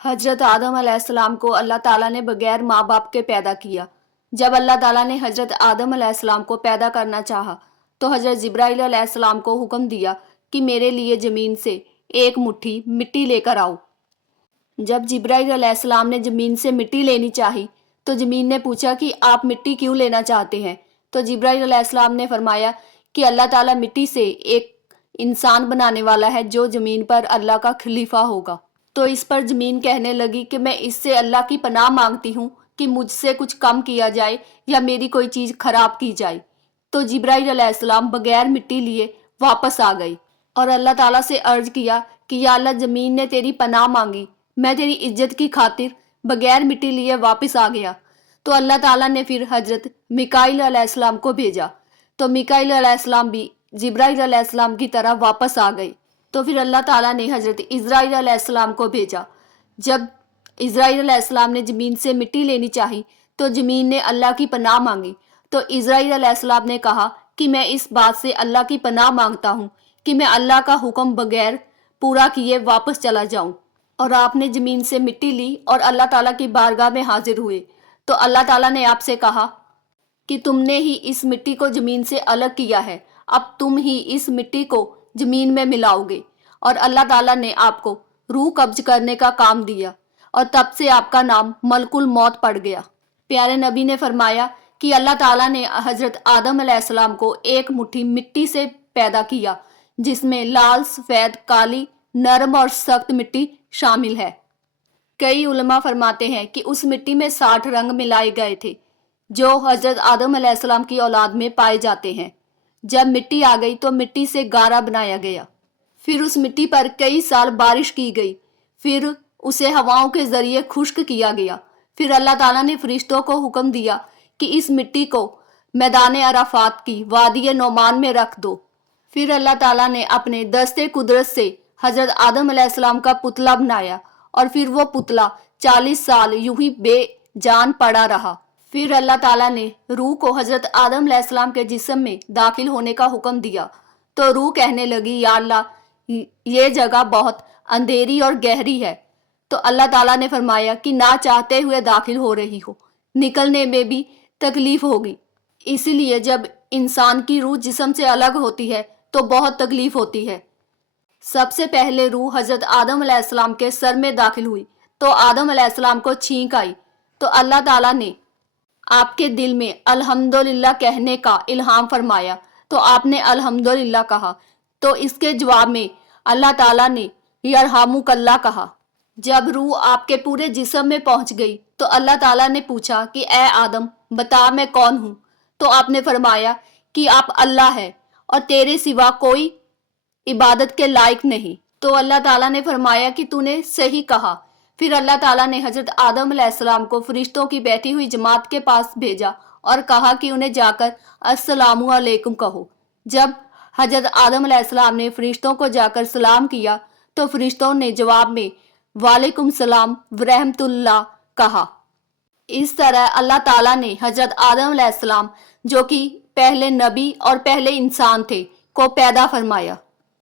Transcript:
हजरत आदम अलैहिस्सलाम को अल्लाह ताला ने बगैर माँ बाप के पैदा किया। जब अल्लाह ताला ने हजरत आदम अलैहिस्सलाम को पैदा करना चाहा तो हजरत जिब्राइल अलैहिस्सलाम को हुक्म दिया कि मेरे लिए ज़मीन से एक मुट्ठी मिट्टी लेकर आओ। जब जिब्राइल अलैहिस्सलाम ने ज़मीन से मिट्टी लेनी चाही तो ज़मीन ने पूछा कि आप मिट्टी क्यों लेना चाहते हैं। तो जिब्राइल अलैहिस्सलाम ने फरमाया कि अल्लाह ताला मिट्टी से एक इंसान बनाने वाला है जो ज़मीन पर अल्लाह का खलीफा होगा। तो इस पर ज़मीन कहने लगी कि मैं इससे अल्लाह की पनाह मांगती हूँ कि मुझसे कुछ कम किया जाए या मेरी कोई चीज़ खराब की जाए। तो जिब्राइल अलैहिस्सलाम बगैर मिट्टी लिए वापस आ गई और अल्लाह ताला से अर्ज किया कि या अल्लाह, ज़मीन ने तेरी पनाह मांगी, मैं तेरी इज्जत की खातिर बगैर मिट्टी लिए वापस आ गया। तो अल्लाह ताला ने फिर हजरत मिकाईल अलैहिस्सलाम को भेजा। तो मिकाईल अलैहिस्सलाम भी जिब्राइल अलैहिस्सलाम की तरह वापस आ गए। तो फिर अल्लाह ताला ने हजरत इज़राइल अलैहिस्सलाम को भेजा। जब इज़राइल अलैहिस्सलाम ने ज़मीन से मिट्टी लेनी चाही तो ज़मीन ने अल्लाह की पनाह मांगी। तो इज़राइल अलैहिस्सलाम ने कहा कि मैं इस बात से अल्लाह की पनाह मांगता हूँ कि मैं अल्लाह का हुक्म बगैर पूरा किए वापस चला जाऊँ। और आपने ज़मीन से मिट्टी ली और अल्लाह ताला की बारगाह में हाजिर हुए। तो अल्लाह ताला ने आपसे कहा कि तुमने ही इस मिट्टी को ज़मीन से अलग किया है, अब तुम ही इस मिट्टी को ज़मीन में मिलाओगे। और अल्लाह ताला ने आपको रूह कब्ज करने का काम दिया और तब से आपका नाम मलकुल मौत पड़ गया। प्यारे नबी ने फरमाया कि अल्लाह ताला ने हजरत आदम अलैहिस्सलाम को एक मुट्ठी मिट्टी से पैदा किया जिसमें लाल, सफ़ेद, काली, नरम और सख्त मिट्टी शामिल है। कई उलमा फरमाते हैं कि उस मिट्टी में 60 रंग मिलाए गए थे जो हजरत आदम अलैहिस्सलाम की औलाद में पाए जाते हैं। जब मिट्टी आ गई तो मिट्टी से गारा बनाया गया, फिर उस मिट्टी पर कई साल बारिश की गई, फिर उसे हवाओं के ज़रिए खुश्क किया गया। फिर अल्लाह ताला ने फरिश्तों को हुक्म दिया कि इस मिट्टी को मैदान अराफात की वादी नोमान में रख दो। फिर अल्लाह ताला ने अपने दस्ते कुदरत से हजरत आदम अलैहिस्सलाम का पुतला बनाया और फिर वो पुतला 40 साल यूं ही बेजान पड़ा रहा। फिर अल्लाह ताला ने रूह को हजरत आदम अलैहिस्सलाम के जिस्म में दाखिल होने का हुक्म दिया। तो रूह कहने लगी, या अल्लाह, ये जगह बहुत अंधेरी और गहरी है। तो अल्लाह ताला ने फरमाया कि ना चाहते हुए दाखिल हो रही हो, निकलने में भी तकलीफ होगी। इसीलिए जब इंसान की रूह जिस्म से अलग होती है तो बहुत तकलीफ होती है। सबसे पहले रूह हजरत आदम अलैहिस्सलाम के सर में दाखिल हुई तो आदम अलैहिस्सलाम को छींक आई। तो अल्लाह ताला ने आपके दिल में अल्हम्दुलिल्लाह कहने का इल्हाम फरमाया तो आपने अल्हम्दुलिल्लाह कहा। तो इसके जवाब में अल्लाह ताला ने यरहमुकल्लाह कहा। जब रूह आपके पूरे जिस्म में पहुंच गई तो अल्लाह ताला ने पूछा कि ए आदम, बता मैं कौन हूँ। तो आपने फरमाया कि आप अल्लाह है और तेरे सिवा कोई इबादत के लायक नहीं। तो अल्लाह ताला ने फरमाया कि तूने सही कहा। फिर अल्लाह ताला ने हजरत आदम अलैहिस्सलाम को फरिश्तों की बैठी हुई जमात के पास भेजा और कहा कि उन्हें जाकर अस्सलामु अलैकुम कहो। जब हजरत आदम अलैहिस्सलाम ने फरिश्तों को जाकर सलाम किया तो फरिश्तों ने जवाब में वालेकुम सलाम वरहमतुल्लाह कहा। इस तरह अल्लाह ताला ने हजरत आदम अलैहिस्सलाम, जो कि पहले नबी और पहले इंसान थे, को पैदा फरमाया।